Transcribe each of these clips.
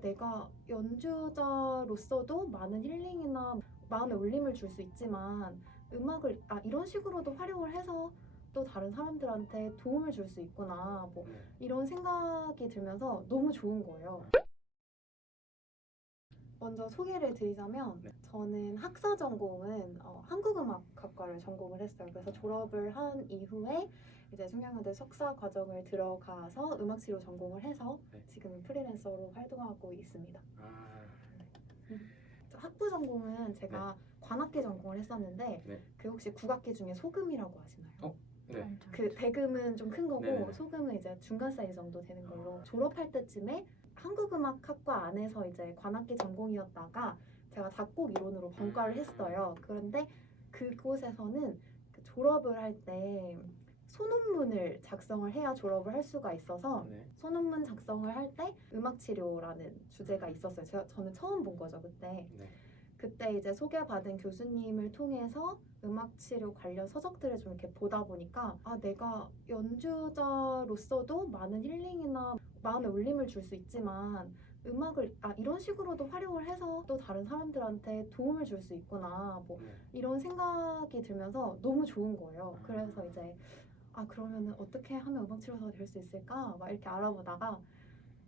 내가 연주자로서도 많은 힐링이나 마음의 울림을 줄 수 있지만 음악을 이런 식으로도 활용을 해서 또 다른 사람들한테 도움을 줄 수 있구나 뭐 네. 이런 생각이 들면서 너무 좋은 거예요. 먼저 소개를 드리자면 네. 저는 학사 전공은 한국음악학과를 전공을 했어요. 그래서 졸업을 한 이후에 이제 송양여대 석사 과정을 들어가서 음악치료 전공을 해서 네. 지금 프리랜서로 활동하고 있습니다. 아, 학부 전공은 제가 관악기 전공을 했었는데 네. 그 혹시 국악기 중에 소금이라고 아시나요? 네. 그 대금은 좀 큰 거고 네네네. 소금은 이제 중간 사이즈 정도 되는 걸로 졸업할 때쯤에 한국음악학과 안에서 이제 관악기 전공이었다가 제가 작곡 이론으로 번과를 했어요. 그런데 그곳에서는 그 졸업을 할 때 소논문을 작성을 해야 졸업을 할 수가 있어서 네. 소논문 작성을 할 때 음악치료라는 주제가 있었어요. 저는 처음 본 거죠, 그때. 네. 그때 이제 소개받은 교수님을 통해서 음악치료 관련 서적들을 좀 이렇게 보다 보니까 내가 연주자로서도 많은 힐링이나 마음의 울림을 줄 수 있지만 음악을 이런 식으로도 활용을 해서 또 다른 사람들한테 도움을 줄 수 있구나 뭐 네. 이런 생각이 들면서 너무 좋은 거예요. 그래서 이제 그러면은 어떻게 하면 음악치료사가 될 수 있을까 막 이렇게 알아보다가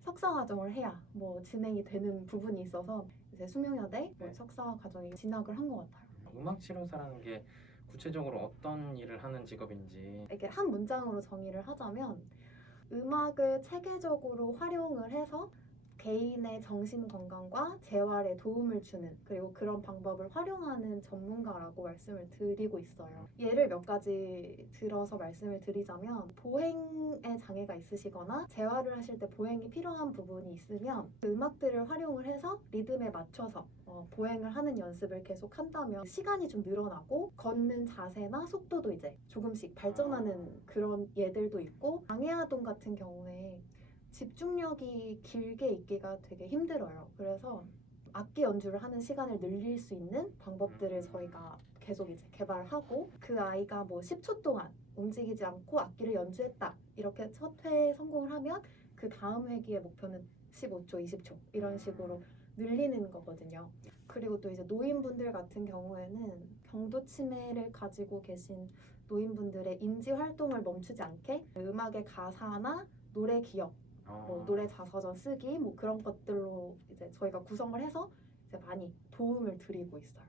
석사 과정을 해야 뭐 진행이 되는 부분이 있어서 이제 수명여대 네. 석사 과정에 진학을 한 것 같아요. 음악 치료사라는 게 구체적으로 어떤 일을 하는 직업인지. 이렇게 한 문장으로 정의를 하자면 음악을 체계적으로 활용을 해서 개인의 정신 건강과 재활에 도움을 주는 그리고 그런 방법을 활용하는 전문가라고 말씀을 드리고 있어요. 예를 몇 가지 들어서 말씀을 드리자면 보행에 장애가 있으시거나 재활을 하실 때 보행이 필요한 부분이 있으면 그 음악들을 활용을 해서 리듬에 맞춰서 보행을 하는 연습을 계속 한다면 시간이 좀 늘어나고 걷는 자세나 속도도 이제 조금씩 발전하는 그런 예들도 있고 장애아동 같은 경우에 집중력이 길게 있기가 되게 힘들어요. 그래서 악기 연주를 하는 시간을 늘릴 수 있는 방법들을 저희가 계속 이제 개발하고 그 아이가 뭐 10초 동안 움직이지 않고 악기를 연주했다 이렇게 첫 회에 성공을 하면 그 다음 회기의 목표는 15초, 20초 이런 식으로 늘리는 거거든요. 그리고 또 이제 노인분들 같은 경우에는 경도 치매를 가지고 계신 노인분들의 인지 활동을 멈추지 않게 음악의 가사나 노래 기억, 뭐 노래 자서전 쓰기 뭐 그런 것들로 이제 저희가 구성을 해서 이제 많이 도움을 드리고 있어요.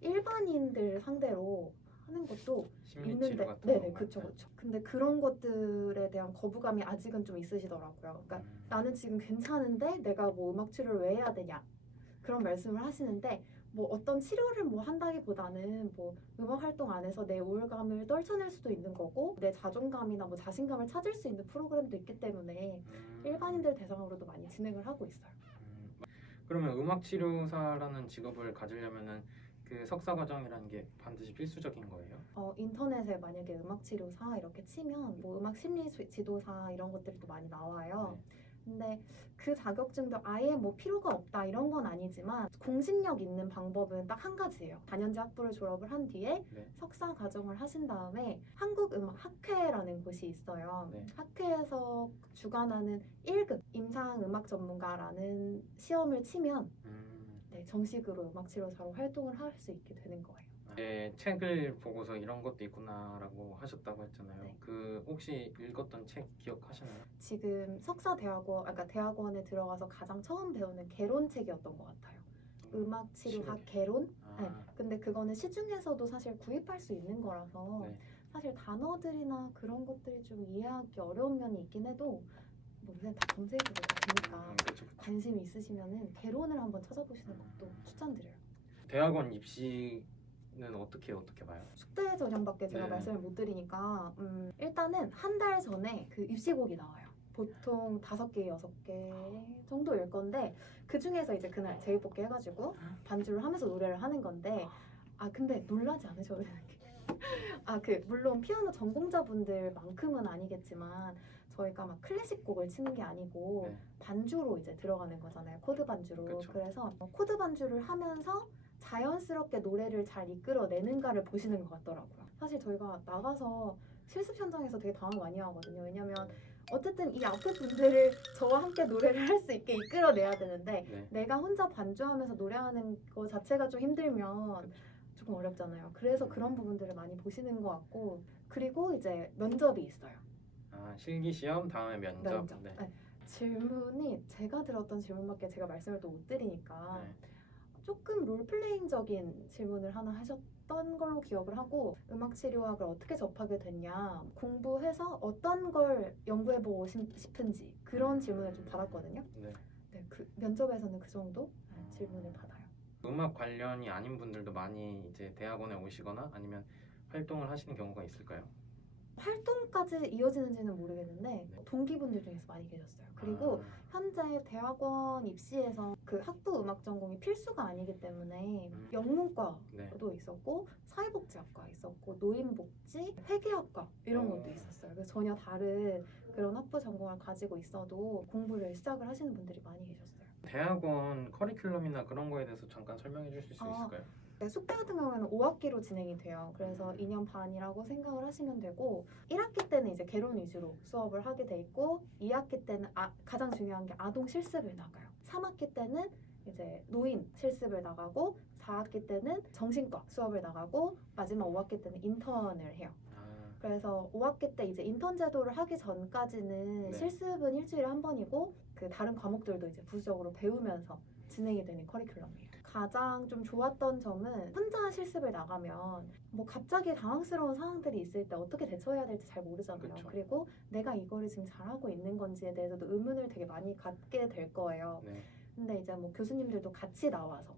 일반인들 상대로 하는 것도 심리치료 있는데, 같은 네네, 건가요? 그쵸, 그쵸. 근데 그런 것들에 대한 거부감이 아직은 좀 있으시더라고요. 그러니까 나는 지금 괜찮은데 내가 뭐 음악 치료를 왜 해야 되냐 그런 말씀을 하시는데 뭐 어떤 치료를 뭐 한다기보다는 뭐 음악 활동 안에서 내 우울감을 떨쳐낼 수도 있는 거고 내 자존감이나 뭐 자신감을 찾을 수 있는 프로그램도 있기 때문에 일반인들 대상으로도 많이 진행을 하고 있어요. 그러면 음악 치료사라는 직업을 가지려면은 그 석사 과정이라는 게 반드시 필수적인 거예요? 인터넷에 만약에 음악 치료사 이렇게 치면 뭐 음악 심리 지도사 이런 것들이 또 많이 나와요. 네. 근데 그 자격증도 아예 뭐 필요가 없다 이런 건 아니지만 공신력 있는 방법은 딱 한 가지예요. 4년제 학부를 졸업을 한 뒤에 네. 석사 과정을 하신 다음에 한국음악학회라는 곳이 있어요. 네. 학회에서 주관하는 1급 임상음악 전문가라는 시험을 치면 네, 정식으로 음악 치료사로 활동을 할 수 있게 되는 거예요. 책을 보고서 이런 것도 있구나라고 하셨다고 했잖아요. 네. 그 혹시 읽었던 책 기억하시나요? 지금 석사 대학원, 그러니까 대학원에 들어가서 가장 처음 배우는 개론책이었던 것 같아요. 음악 치료학 개론? 네. 근데 그거는 시중에서도 사실 구입할 수 있는 거라서 네. 사실 단어들이나 그런 것들이 좀 이해하기 어려운 면이 있긴 해도 뭐 요새 다 검색으로 다 되니까 그쵸. 관심이 있으시면은 개론을 한번 찾아보시는 것도 추천드려요. 대학원 입시는 어떻게 봐요? 숙제 전형밖에 제가 네. 말씀을 못 드리니까 일단은 한 달 전에 그 입시곡이 나와요. 보통 5개, 6개 정도 일 건데 그 중에서 이제 그날 제비뽑기 해가지고 반주를 하면서 노래를 하는 건데 근데 놀라지 않으셔도 되는 게 물론 피아노 전공자분들만큼은 아니겠지만 저희가 막 클래식 곡을 치는 게 아니고 네. 반주로 이제 들어가는 거잖아요. 코드 반주로. 그쵸. 그래서 코드 반주를 하면서 자연스럽게 노래를 잘 이끌어내는가를 보시는 것 같더라고요. 사실 저희가 나가서 실습 현장에서 되게 당황 많이 하거든요. 왜냐면 어쨌든 이 앞에 분들을 저와 함께 노래를 할 수 있게 이끌어내야 되는데 네. 내가 혼자 반주하면서 노래하는 거 자체가 좀 힘들면 그쵸. 조금 어렵잖아요. 그래서 그런 부분들을 많이 보시는 것 같고 그리고 이제 면접이 있어요. 아, 실기 시험 다음에 면접. 네. 네. 질문이 제가 들었던 질문밖에 제가 말씀을 또 못 드리니까 네. 조금 롤플레잉적인 질문을 하나 하셨던 걸로 기억을 하고 음악 치료학을 어떻게 접하게 됐냐 공부해서 어떤 걸 연구해보고 싶은지 그런 질문을 좀 받았거든요. 네. 네, 그 면접에서는 그 정도 질문을 받아요. 음악 관련이 아닌 분들도 많이 이제 대학원에 오시거나 아니면 활동을 하시는 경우가 있을까요? 활동까지 이어지는지는 모르겠는데 네. 동기분들 중에서 많이 계셨어요. 그리고 현재 대학원 입시에서 그 학부 음악 전공이 필수가 아니기 때문에 영문과도 네. 있었고 사회복지학과 있었고 노인복지 회계학과 이런 것도 있었어요. 그래서 전혀 다른 그런 학부 전공을 가지고 있어도 공부를 시작을 하시는 분들이 많이 계셨어요. 대학원 커리큘럼이나 그런 거에 대해서 잠깐 설명해 주실 수 있을까요? 네, 숙대 같은 경우에는 5학기로 진행이 돼요. 그래서 2년 반이라고 생각을 하시면 되고 1학기 때는 이제 개론 위주로 수업을 하게 돼 있고 2학기 때는 가장 중요한 게 아동 실습을 나가요. 3학기 때는 이제 노인 실습을 나가고 4학기 때는 정신과 수업을 나가고 마지막 5학기 때는 인턴을 해요. 그래서 5학기 때 이제 인턴 제도를 하기 전까지는 네. 실습은 일주일에 한 번이고 그 다른 과목들도 이제 부수적으로 배우면서 진행이 되는 커리큘럼이에요. 가장 좀 좋았던 점은 혼자 실습을 나가면 뭐 갑자기 당황스러운 상황들이 있을 때 어떻게 대처해야 될지 잘 모르잖아요. 그쵸. 그리고 내가 이거를 지금 잘하고 있는 건지에 대해서도 의문을 되게 많이 갖게 될 거예요. 네. 근데 이제 뭐 교수님들도 같이 나와서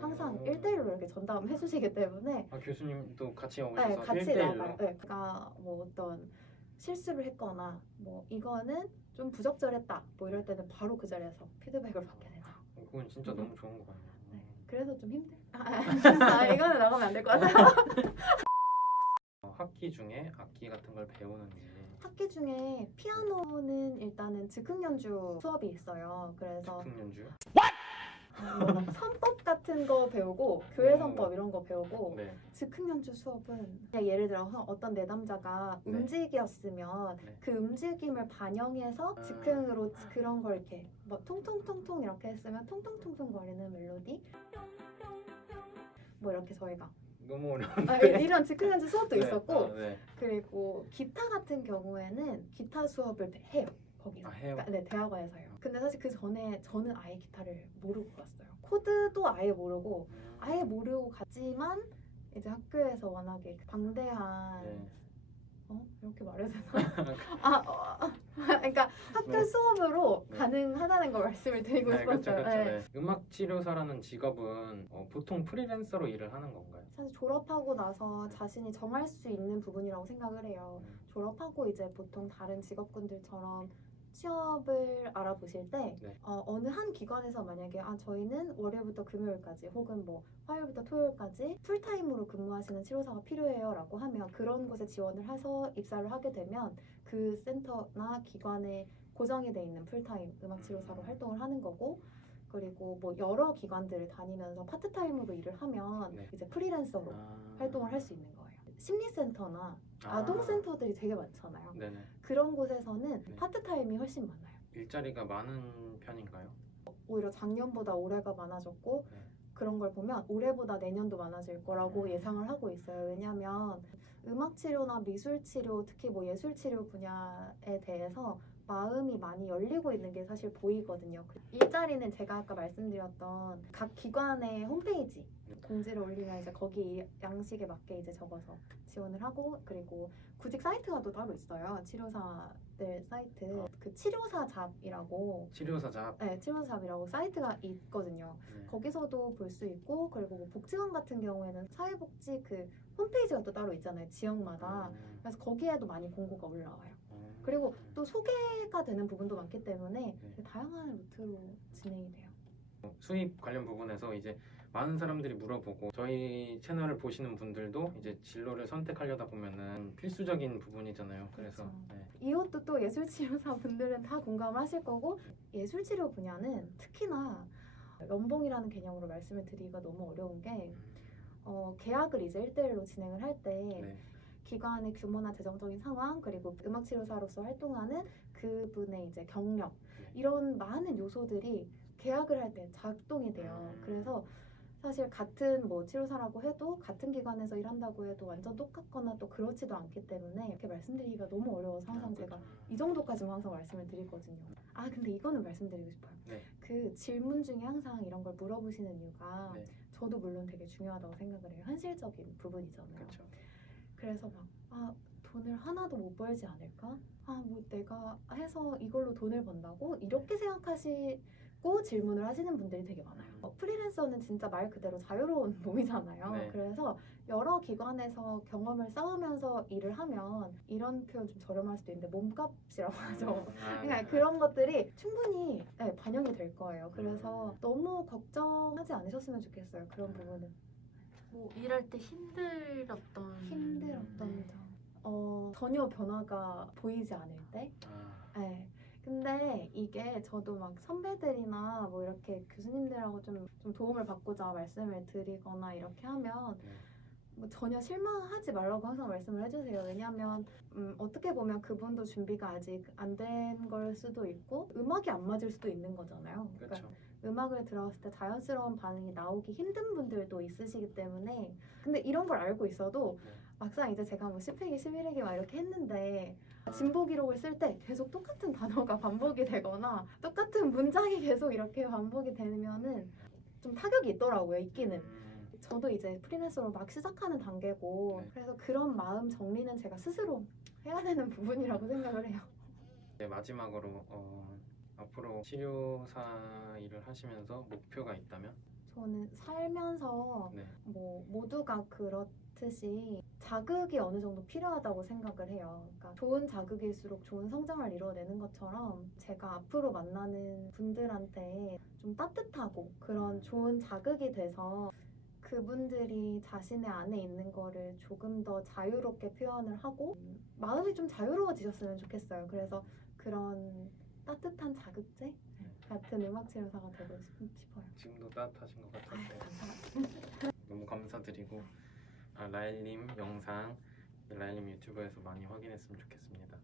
항상 오. 1대1로 이렇게 전담해 주시기 때문에 아, 교수님도 같이 오셔서 네, 같이 1대1로? 나가요. 네, 제가 뭐 어떤 실수를 했거나 뭐 이거는 좀 부적절했다 뭐 이럴 때는 바로 그 자리에서 피드백을 받게 되죠. 그건 진짜 너무 좋은 거 같네요. 네, 그래서 좀 힘들. 이거는 나가면 안 될 것 같아요. 학기 중에 악기 같은 걸 배우는지. 학기 중에 피아노는 일단은 즉흥 연주 수업이 있어요. 그래서 즉흥 연주요? 뭐 선법 같은 거 배우고 교회 선법 이런 거 배우고 네. 즉흥 연주 수업은 예를 들어서 어떤 내담자가 네. 움직였으면 네. 그 움직임을 반영해서 즉흥으로 그런 걸 이렇게 뭐 통통통통 이렇게 했으면 통통통통 거리는 멜로디 뭐 이렇게 저희가 너무 어려운데. 이런 즉흥 연주 수업도 네. 있었고 네. 그리고 기타 같은 경우에는 기타 수업을 해요. 거기서. 해요? 그러니까, 네, 대학원에서 해요. 근데 사실 그 전에 저는 아예 기타를 모르고 갔어요. 코드도 아예 모르고 아예 모르고 갔지만 이제 학교에서 워낙에 방대한 네. 이렇게 말해도 되나? 그러니까 학교 네. 수업으로 네. 가능하다는 걸 말씀을 드리고 네, 그렇죠, 싶었어요. 그렇죠. 네. 네. 음악 치료사라는 직업은 보통 프리랜서로 일을 하는 건가요? 사실 졸업하고 나서 자신이 정할 수 있는 부분이라고 생각을 해요. 졸업하고 이제 보통 다른 직업군들처럼 취업을 알아보실 때 네. 어느 한 기관에서 만약에 저희는 월요일부터 금요일까지 혹은 뭐 화요일부터 토요일까지 풀타임으로 근무하시는 치료사가 필요해요 라고 하면 그런 곳에 지원을 해서 입사를 하게 되면 그 센터나 기관에 고정이 돼 있는 풀타임 음악 치료사로 활동을 하는 거고 그리고 뭐 여러 기관들을 다니면서 파트타임으로 일을 하면 네. 이제 프리랜서로 활동을 할 수 있는 거예요. 심리센터나 아동센터들이 되게 많잖아요. 네네. 그런 곳에서는 네. 파트타임이 훨씬 많아요. 일자리가 많은 편인가요? 오히려 작년보다 올해가 많아졌고 네. 그런 걸 보면 올해보다 내년도 많아질 거라고 예상을 하고 있어요. 왜냐하면 음악치료나 미술치료, 특히 뭐 예술치료 분야에 대해서 마음이 많이 열리고 있는 게 사실 보이거든요. 일자리는 제가 아까 말씀드렸던 각 기관의 홈페이지 공지를 올리면 이제 거기 양식에 맞게 이제 적어서 지원을 하고 그리고 구직 사이트가 또 따로 있어요. 치료사들 사이트 그 치료사잡이라고 치료사잡. 네, 치료사잡이라고 사이트가 있거든요. 네. 거기서도 볼 수 있고 그리고 뭐 복지관 같은 경우에는 사회복지 그 홈페이지가 또 따로 있잖아요. 지역마다. 그래서 거기에도 많이 공고가 올라와요. 그리고 또 소개가 되는 부분도 많기 때문에 네. 다양한 루트로 진행이 돼요. 수입 관련 부분에서 이제 많은 사람들이 물어보고 저희 채널을 보시는 분들도 이제 진로를 선택하려다 보면은 필수적인 부분이잖아요. 그래서 그렇죠. 네. 이것도 또 예술치료사 분들은 다 공감을 하실 거고 예술치료 분야는 특히나 연봉이라는 개념으로 말씀을 드리기가 너무 어려운 게 계약을 이제 1대1로 진행을 할 때 네. 기관의 규모나 재정적인 상황 그리고 음악치료사로서 활동하는 그분의 이제 경력 네. 이런 많은 요소들이 계약을 할 때 작동이 돼요. 그래서 사실 같은 뭐 치료사라고 해도 같은 기관에서 일한다고 해도 완전 똑같거나 또 그렇지도 않기 때문에 이렇게 말씀드리기가 너무 어려워서 항상 제가 이 정도까지만 항상 말씀을 드리거든요. 아 근데 이거는 말씀드리고 싶어요. 네. 그 질문 중에 항상 이런 걸 물어보시는 이유가 네. 저도 물론 되게 중요하다고 생각을 해요. 현실적인 부분이잖아요. 그렇죠. 그래서 막 돈을 하나도 못 벌지 않을까? 뭐 내가 해서 이걸로 돈을 번다고? 이렇게 생각하시고 질문을 하시는 분들이 되게 많아요. 프리랜서는 진짜 말 그대로 자유로운 몸이잖아요. 네. 그래서 여러 기관에서 경험을 쌓으면서 일을 하면 이런 표현 좀 저렴할 수도 있는데 몸값이라고 하죠. 그러니까 그런 것들이 충분히 반영이 될 거예요. 그래서 너무 걱정하지 않으셨으면 좋겠어요. 그런 부분은. 뭐 일할 때 힘들었던 점. 전혀 변화가 보이지 않을 때. 네. 근데 이게 저도 막 선배들이나 뭐 이렇게 교수님들하고 좀 도움을 받고자 말씀을 드리거나 이렇게 하면 뭐 전혀 실망하지 말라고 항상 말씀을 해주세요. 왜냐하면 어떻게 보면 그분도 준비가 아직 안 된 걸 수도 있고 음악이 안 맞을 수도 있는 거잖아요. 그렇죠. 음악을 들었을 때 자연스러운 반응이 나오기 힘든 분들도 있으시기 때문에 근데 이런 걸 알고 있어도 막상 이제 제가 뭐 10회기, 11회기 막 이렇게 했는데 진보 기록을 쓸 때 계속 똑같은 단어가 반복이 되거나 똑같은 문장이 계속 이렇게 반복이 되면은 좀 타격이 있더라고요, 있기는. 저도 이제 프리랜서로 막 시작하는 단계고 네. 그래서 그런 마음 정리는 제가 스스로 해야 되는 부분이라고 생각을 해요. 네, 마지막으로 앞으로 치료사 일을 하시면서 목표가 있다면? 저는 살면서 네. 뭐 모두가 그렇듯이 자극이 어느 정도 필요하다고 생각을 해요. 그러니까 좋은 자극일수록 좋은 성장을 이뤄내는 것처럼 제가 앞으로 만나는 분들한테 좀 따뜻하고 그런 좋은 자극이 돼서 그분들이 자신의 안에 있는 거를 조금 더 자유롭게 표현을 하고 마음이 좀 자유로워지셨으면 좋겠어요. 그래서 그런 따뜻한 자극제 같은 음악 치료사가 되고 싶어요. 지금도 따뜻하신 것 같은데 감사합니다. 너무 감사드리고 라일님 영상 라일님 유튜브에서 많이 확인했으면 좋겠습니다.